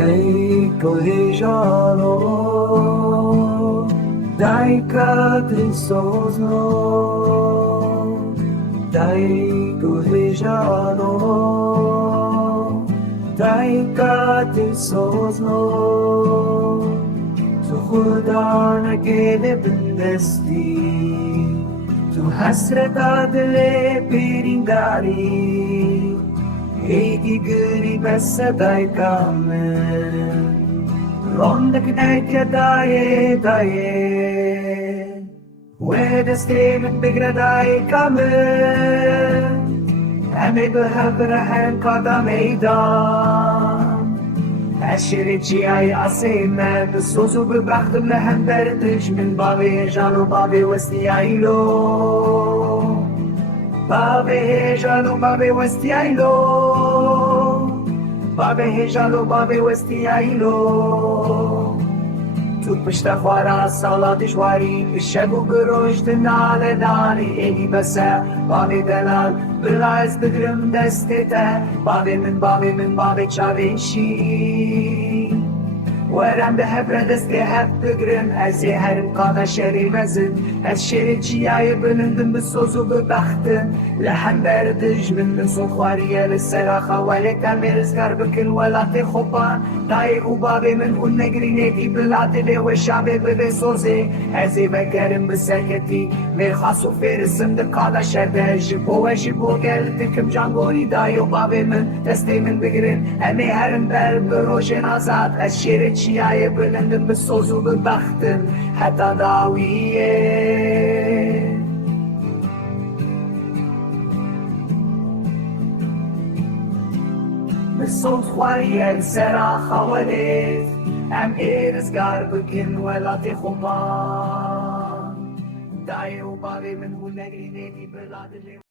Dai collegiano, dai catrinsosno, dai collegiano, dai catrinsosno. Tu خدانا كده بندستي tu hasreta dile pirindari Egi gri bessa dai kamen Rondak naika daye Wede stemet bigra dai kamen Ame behavra hen kada meydan Eşerici ay asime Besozu bebachtım lehem berdiş Min babi janu babi westi aylo Babi janu babi westi aylo Babi janu babi westi aylo Tu pişte xwara sala dijwarî Şebu biroş dinale danî Êdî bese bavê delal Bila ez bigirim destê te Bavê min bavê çavê şî Werem bi hevre destê hev bigirim Ez ê herim qada şerî mezin Ez şerê çiyayê bilindim bi soz û bi bextin Li hember dijmin min son xwariye li sera xewelê demê rizgar bikin welatê xwepan Dayê û bavê min hûn negrînêdî bila dilê wê şavê bibe sozê Ez ê vegerim bi serketî mêrxas û fêrisim di qada şerde Ji bo we jî bo gel dikim canborî dayê û bavê min destê min bigirin Em ê herin ber bi rojên azad Ez şerê çiyayê bilindim bi soz û bi bextin heta dawiyê Mesut xwariye li sera xewelê Em ê rizgar bikin welatê xwepan Dayê û bavê min hûn negrînêdî bila dilê